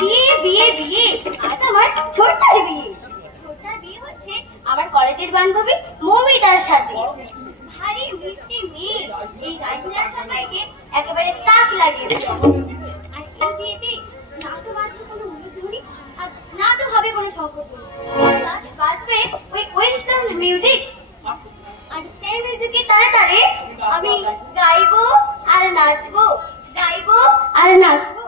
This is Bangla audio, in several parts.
বিয়ে বিয়ে বিয়ে, আজ আমার ছোট্টার বিয়ে। ছোট্টার বিয়ে হচ্ছে আমার কলেজের বান্ধবী মৌমিতার সাথে। ভারী মিষ্টি মেয়ে, এই রাজনীতির সবাইকে একেবারে তাক লাগিয়ে দিল। আর এই বিয়েতে না তো বাজবে কোনো উলুধ্বনি, আর না তো হবে কোনো শঙ্খধ্বনি, বাজবে ওই ওয়েস্টার্ন মিউজিক। আর সেই মিউজিকের তারে তারে আমি গাইবো আর নাচবো, গাইবো আর নাচবো।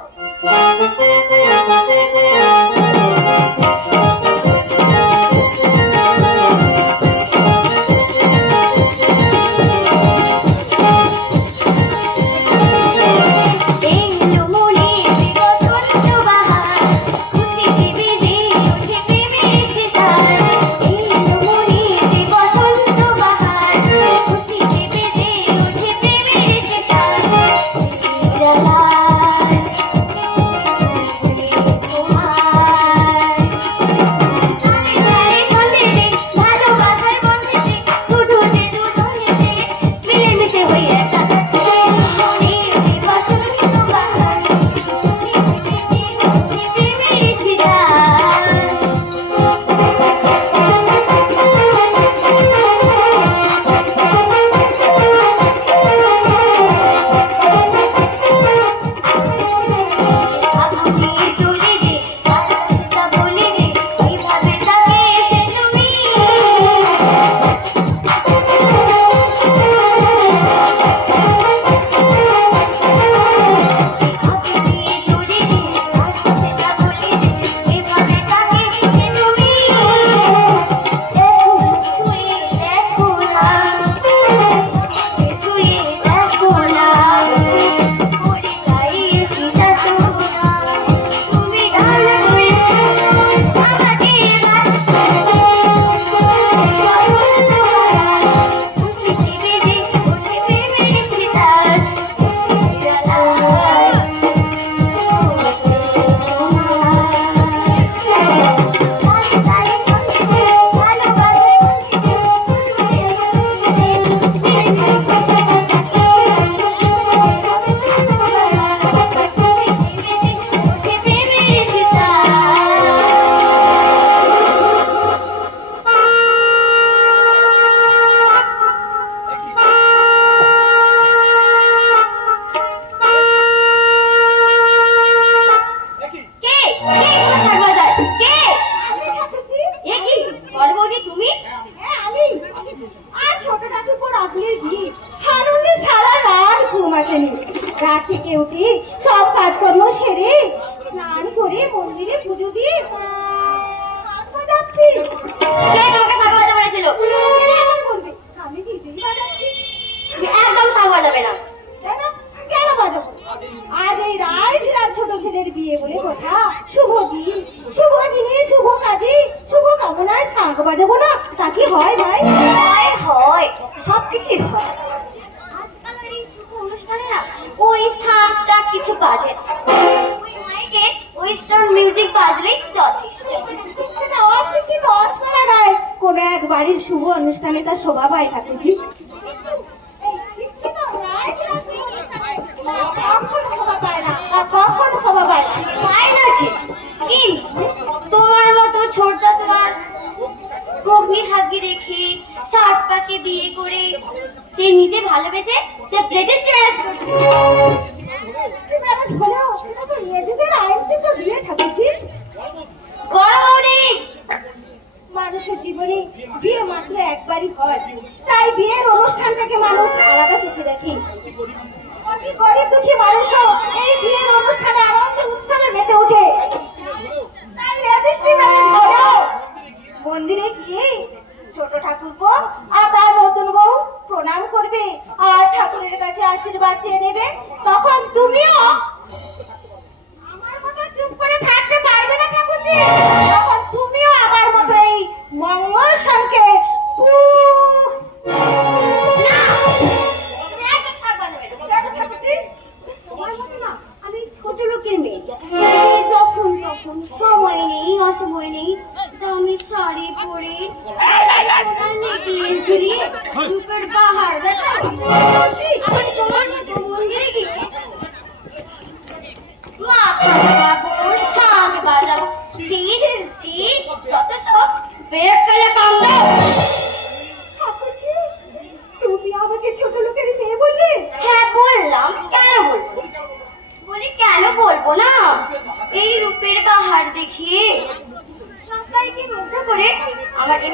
Wow.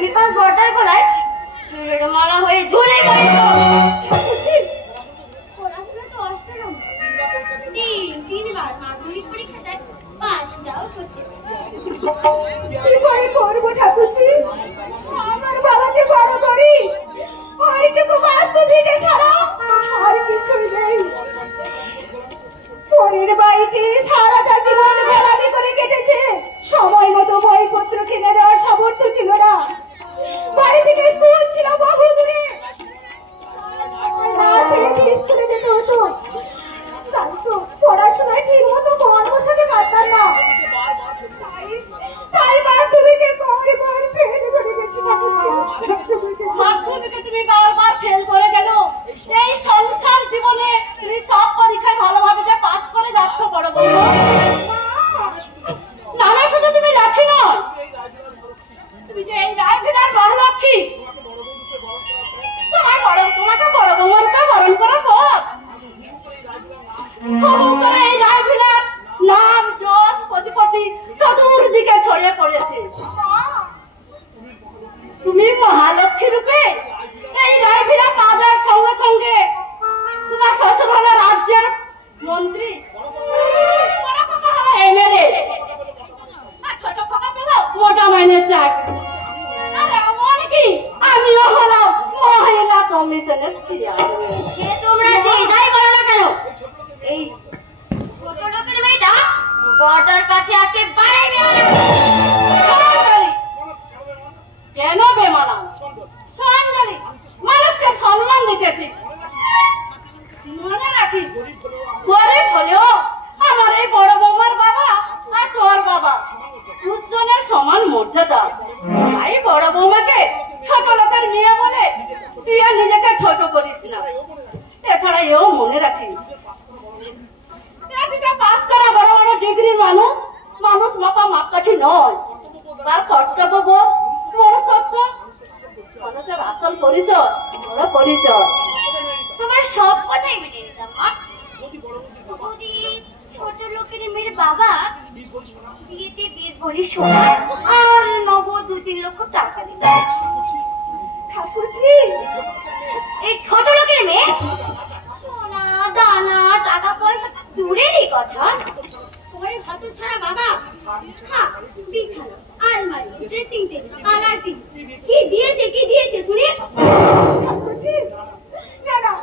এমনি পাস বর্দার গলায় চুলের মালা হয়ে ঝুলে পড়েছ। পড়াশোনা তো অষ্টম, তিনবার মাধ্যমিক পরীক্ষাটায় পাসটাও করতে করবো ঠাকুরজি। আমার বাবাকে বড় করি ওইটুকু বাস্তু ভিটে ছাড়া আর কিছুই নেই। পরের বাড়িতে সারাটা জীবন গোলামি করে কেটেছে। সময় মতো বইপত্র কিনে দেওয়ার সামর্থ্য ছিল না। বাড়ি থেকে স্কুল ছিল বহু দূরে, স্কুলে যেতে হতো। তাই তো পড়াশোনায় ঠিক মতো মন বসাতে পারতাম না। তাই মাধ্যমিকে বারবার ফেল করে গেছি। মাধ্যমিকে তুমি বারবার ফেল করে গেল। এই সংসার জীবনে তুমি সব পরীক্ষায় ভালোভাবে যে পাস করে যাচ্ছ বড় বড়। নানা শুধু তুমি লাখি নয়, তুমি যে এই রায়ভিলার মহালক্ষ্মী। তোমাকে বড় বৌমার রূপে বরণ করার পর এই রায়ভিলার নাম যশ প্রতিপত্তি চতুর্দিকে ছড়িয়ে পড়েছে। তুমি মহালক্ষ্মী রূপে এই রায়ভিলা পাওয়ার সঙ্গে সঙ্গে তোমার শ্বশুর হলো রাজ্যের মন্ত্রী, বড় কথা হলো এমএলএ, আর ছোট কথা পেল মোটা মাইনের চাকরি। আর এমনকি আমিও হলাম মহিলা কমিশনের চেয়ারম্যান। সে তোমরা যে যাই করো না কেন, এই ছোট লোকের মেয়েটা বর্দার কাছে একেবারে বেমানান। কেন বেমানান? সন্ডালি মানুষকে সম্মান দিতেছি। মনে রাখি, গরিব হলেও আমার এই বড় বৌমার বাবা আর তোর বাবা দুজনের সমান মর্যাদা। তাই বড় বৌমাকে ছোট লোকের মেয়ে বলে তুই আর নিজেকে ছোট করিস না। এছাড়া এও মনে রাখিস, পাস করা বড় বড় ডিগ্রির মানুষ মানুষ মাপা মাপকাঠি নয়। তার কর্তব্য বোধ, মনুষ্যত্ব মানুষের আসল পরিচয়, বড় পরিচয়। তোমার সব কথাই মেনে নিতাম মা, যদি ছোট লোকের মেয়ের বাবা বিয়েতে 20 ভরি সোনা আর নগদ 2-3 লক্ষ টাকা দিত। ঠাকুরজি, এই ছোট লোকের মেয়ে সোনা দানা টাকা পয়সা দূরেরই কথা, তোমার হাত ছাড়া বাবা হ্যাঁ বিছানা আলমারি ড্রেসিং টেবিল কালার টিভি কি দিয়েছে শুনি। ঠাকুরজি, না না,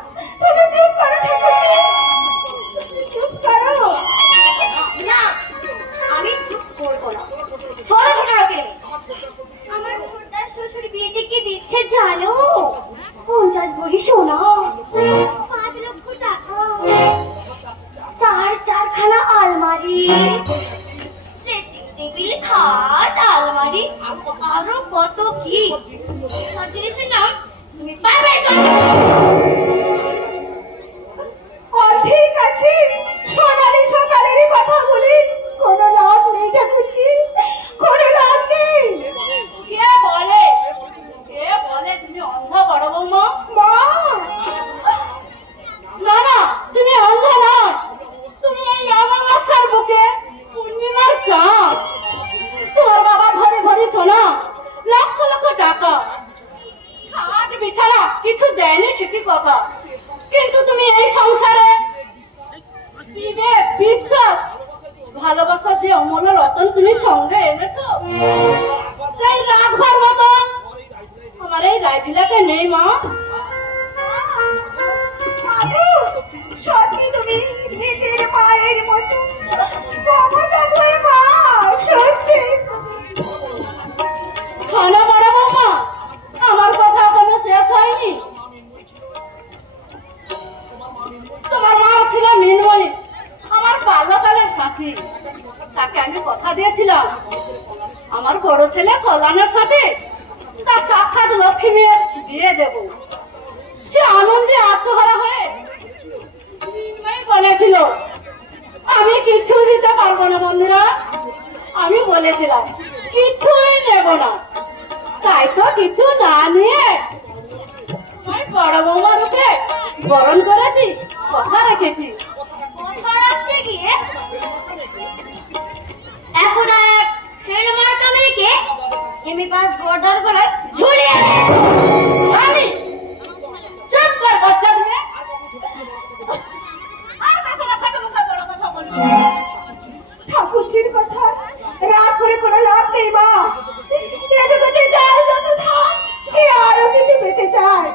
তুমি চুপ করো ঠাকুরজি, চুপ করো। না, আমি চুপ করবো না। ছোট ছোট লোকের মেয়ে আমার ছোটদার শ্বশুর বিয়েতে কি দিচ্ছে জানো? 50 ভরি সোনা, 5 লক্ষ টাকা, 4খানা আলমারি, ড্রেসিং টেবিল খাট আলমারি, আরো কত কি। সব জিনিসের নাম তুমি পারবে জানতে। ঠিক আছে, সোনালি সকালেরই কথা বলি, কোনো লাভ নেই ঠাকুরজি, কোনো লাভ নেই। কে বলে তুমি অন্ধ বড় বৌমা? মা, না না, তুমি অন্ধ নয়, তুমি এই অমাবস্যার বুকে পূর্ণিমার চাঁদ। তোমার বাবা ভরে ভরে সোনা, লক্ষ লক্ষ টাকা, খাট বিছানা কিছু দেয়নি ঠিকই কথা, কিন্তু তুমি এই সংসারে বিবেক বিশ্বাস ভালোবাসার যে অমূল্য রতন তুমি সঙ্গে এনেছো, তাই রাখবার মতন আমার এই রায়ভিলাতে নেই মা। সত্যি তুমি নিজের মায়ের মতো মমতাময়ী মা, সত্যি শোনো বড় বৌমা, আমার কথা এখনো শেষ হয়নি। তোমার মা ছিল মৃন্ময়ী, আমার বাল্যকালের সাথী। তাকে আমি কথা দিয়েছিলাম আমার বড় ছেলে কল্যাণের সাথে তার সাক্ষাৎ লক্ষ্মী মেয়ের বিয়ে দেব। সে আনন্দে আত্মহারা হয়ে মৃন্ময়ী বলেছিল আমি কিছু দিতে পারবো না বন্ধুরা। আমি বলেছিলাম কিছুই নেব না, তাই তো কিছু না নিয়ে তোমার বড় বৌমা রূপে বরণ করেছি, কথা রেখেছি। কথা রাখতে গিয়ে এখন এক ফেল মার্কা মেয়েকে এমএ পাস বর্দার গলায় ঝুলিয়ে দিয়েছো। আমি চুপ কর বাচ্চা তুমি। আর কখনো ছোট মুখে বড় কথা বলবি না। ঠাকুরজির কথা রাগ করে কোনো লাভ নেই মা। এ জগতে যার যত থাক সে আরো কিছু পেতে চায়।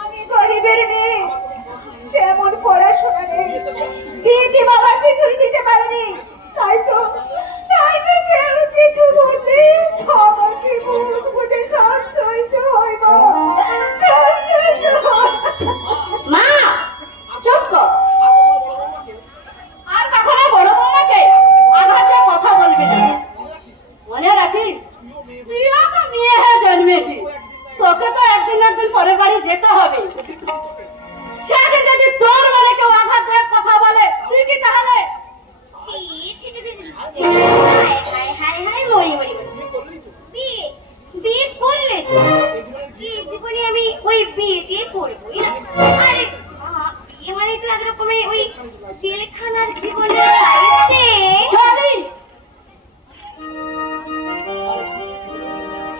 আমি গরিবের মেয়ে, তেমন পড়াশোনা নেই, দিদি বাবার কিছুই দিতে পারেনি। তাই তো কেউ কিছু বললে আমাকে মুখ বুঝে সব সইতে হয় মা, সব সইতে হয়। মা চুপ কর। আর কখনো বড় বৌমাকে আঘাত দিয়ে কথা বলবি না। মনে রাখিস তুইও তো মেয়ে হয়ে জন্মেছিস, তোকে তো একদিন পরের বাড়ি যেতে হবে। সেদিন যদি তোর মনে কেউ আঘাত দিয়ে কথা বলে তুই কি তাহলে? ছি ছি ছি ছি, ছি। হায় হায় হায় হায় মরি মরি মরি। বিয়ে করলে তো এই জীবনে আমি ওই বিয়েটি করবোই না। আরে বিয়ে মানে তো একরকমের ওই জেলখানার জীবনের লাইফে।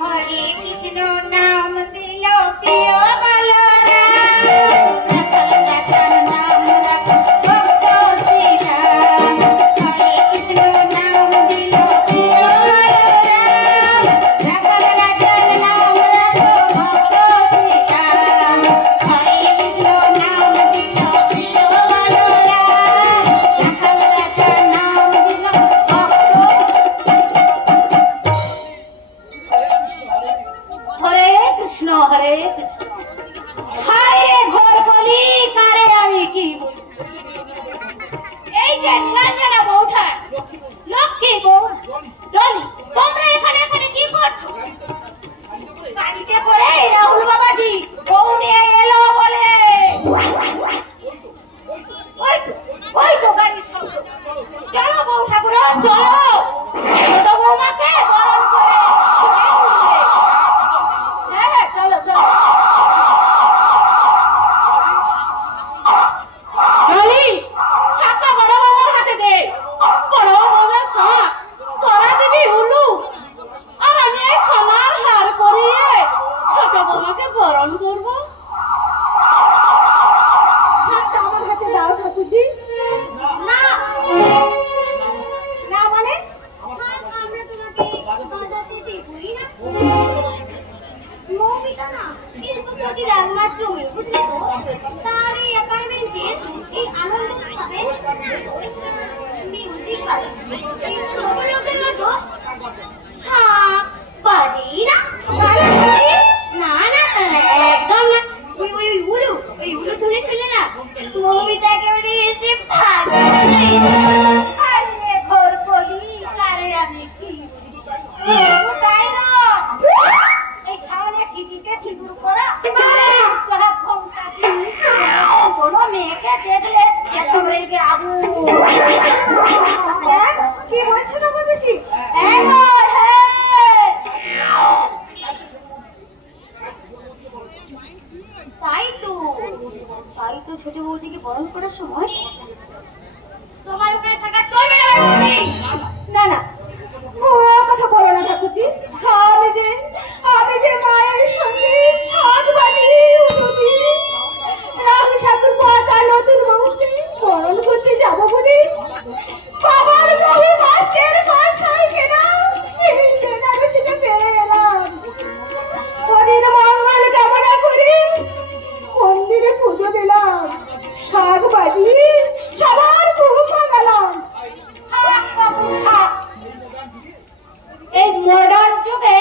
হরে কৃষ্ণ নাম দিল প্রিয় হরে কৃষ্ণ। হায় ঘর বলি কারে আমি কি বলি। এই যে লাঞ্জনা বউঠা লক্ষ্মী বউ ডলি, তোমরা এখানে কি করছো? গাড়িতে করে রাহুল বাবাজি বউ নিয়ে এলো বলে। ওই তো গাড়ির শব্দ। চলো বউ ঠাকুর চলো, ছোট বৌমাকে বরণ করে চলো চলো। কালী সাতটা বড় বাবার হাতে দে। বড় বাবার শাঁখ তোরা দিবি উলু, আর আমি এই সোনার হার পরিয়ে ছোট বৌমাকে বরণ করবো। শাঁখটা আমার হাতে দাও ঠাকুরজি। না না মানে আমরা তোমাকে বাজাতে দেবই না। মৌমিতা না শিল্পপতি রাজমাত্র হয়ে বুঝলে তো, তার এই অ্যাপার্টমেন্টের এই আনন্দ উৎসবে মিউজিক বাজায়। এই ছোট লোকের মতো শাঁখ বাজেই না। না না না একদম না। ওই উলু ধরেছিল না, মৌমিতাকে বলে এসে ভাগা ঘর বলি কারে আমি কি তাই না। এই সামনে ঠিকিকে সিঁদুর করা কোনো মেয়েকে দেখলে একদম রেগে আগুন। কি বলছো না বলতেছি? তাই তো ছোট বৌদিকে বরণ করার সময় তোমার উপরে থাকা চলবে না বৌদি। না না ও কথা বলো না ঠাকুরজি। আমি যে মায়ের সঙ্গে সাত বাড়ি রাহুল ঠাকুর তার নতুন বউকে বরণ করতে যাবো বলে বাবার বহু মাসের বাসায় কেনা বেনারসিটা পেরে এলাম। ওদিন মঙ্গল কামনা করে মন্দিরে পুজো দিলাম, শাক বাজি সবার বহু গেলাম। এই মডার্ন যুগে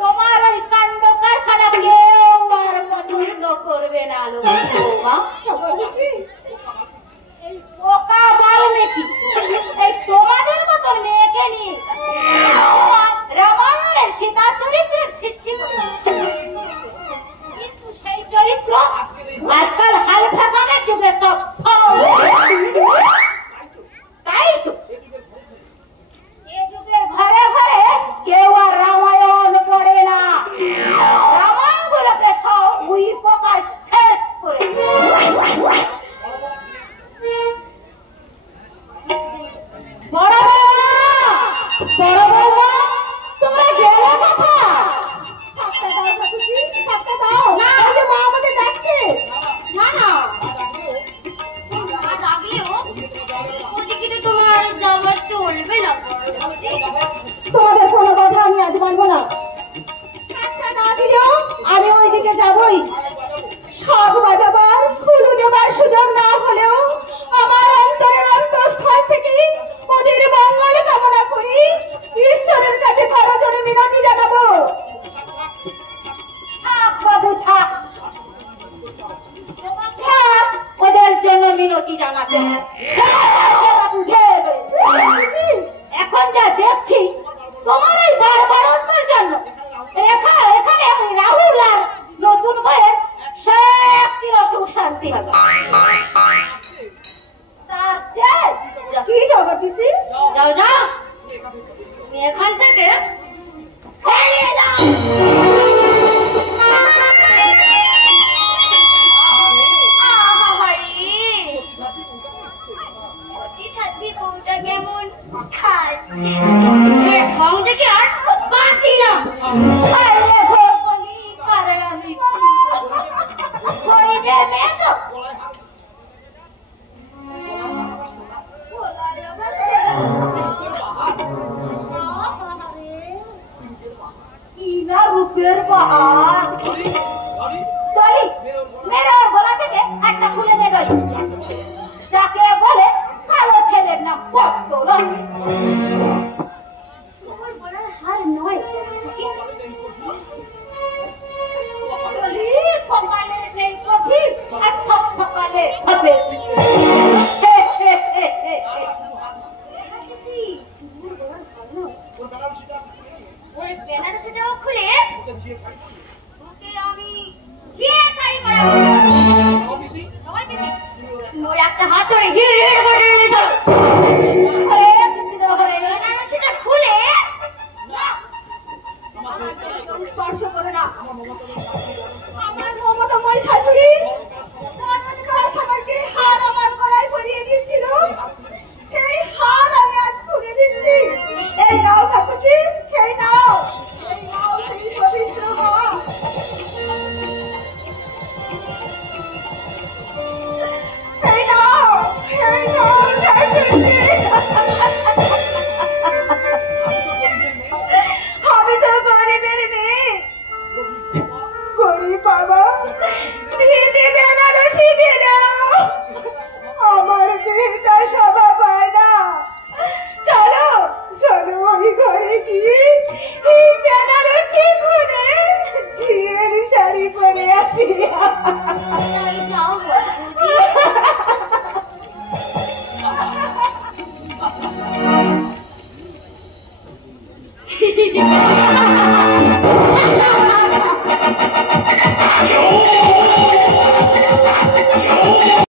তোমার ওই কাণ্ড কারখানা কেউ আর পছন্দ করবে না। এই পোকা বাল্মীকি এই তোমাদের মতো মেয়েকে নিয়ে রামায়ণের সীতা চরিত্রের সৃষ্টি করেছে, কিন্তু সেই চরিত্র আজকাল হাল ফ্যাশনের যুগে সব। তাই তো এ যুগের ঘরে ঘরে কেউ আর রামায়ণ পড়ে না। রামায়ণ গুলোকে সব উই পোকা শেষ করে। বড় বৌমা তোমরা গেলে কোথায়? কি জানাতে বুঝে এখন যা দেখছি তোমার এই বড়বড়ত্বের জন্য এখানে রাহুল আর নতুন বইয়ের সে একটি সুখ শান্তি হবে তার চেয়ে কি জগৎ পিসি যাও যাও তুমি এখান থেকে বেরিয়ে যাও। সত্যি বউটা কেমন খাচ্ছে ঢং দেখে আর বাঁচি না। রূপের বাহার মেয়েরা গলা থেকে একটা খুলে নেবে যাকে বলে কালো ছেলের নাম পদ্ম হার নয় সকালে নেই কফি আর সকালে হবে ওই বেনারসিটাও খুলে ওকে আমি যে শাড়ি পরাবো তোমার পিসি মোর একটা হাত ধরে হিড় হিড় করে নিয়ে চলো। বেনারসিটা খুলে স্পর্শ করে না আমার মমতাময় শাশুড়ি সবাইকে হার আমার গলায় পরিয়ে দিয়েছিল সেই হার আমি আজ খুলে দিচ্ছি এই নাও শাশুড়ি সেই নাও সেই পবিত্র হার এই নাও আমি তো গরিবের মেয়ে গরিব বাবা বেনারসি বেনাও আমার দেহটা সভা পায় না চলো চলো আমি ঘরে গিয়ে এই বেনারসি খুলে ঝিয়ের শাড়ি পরে আসি যাও বৌদি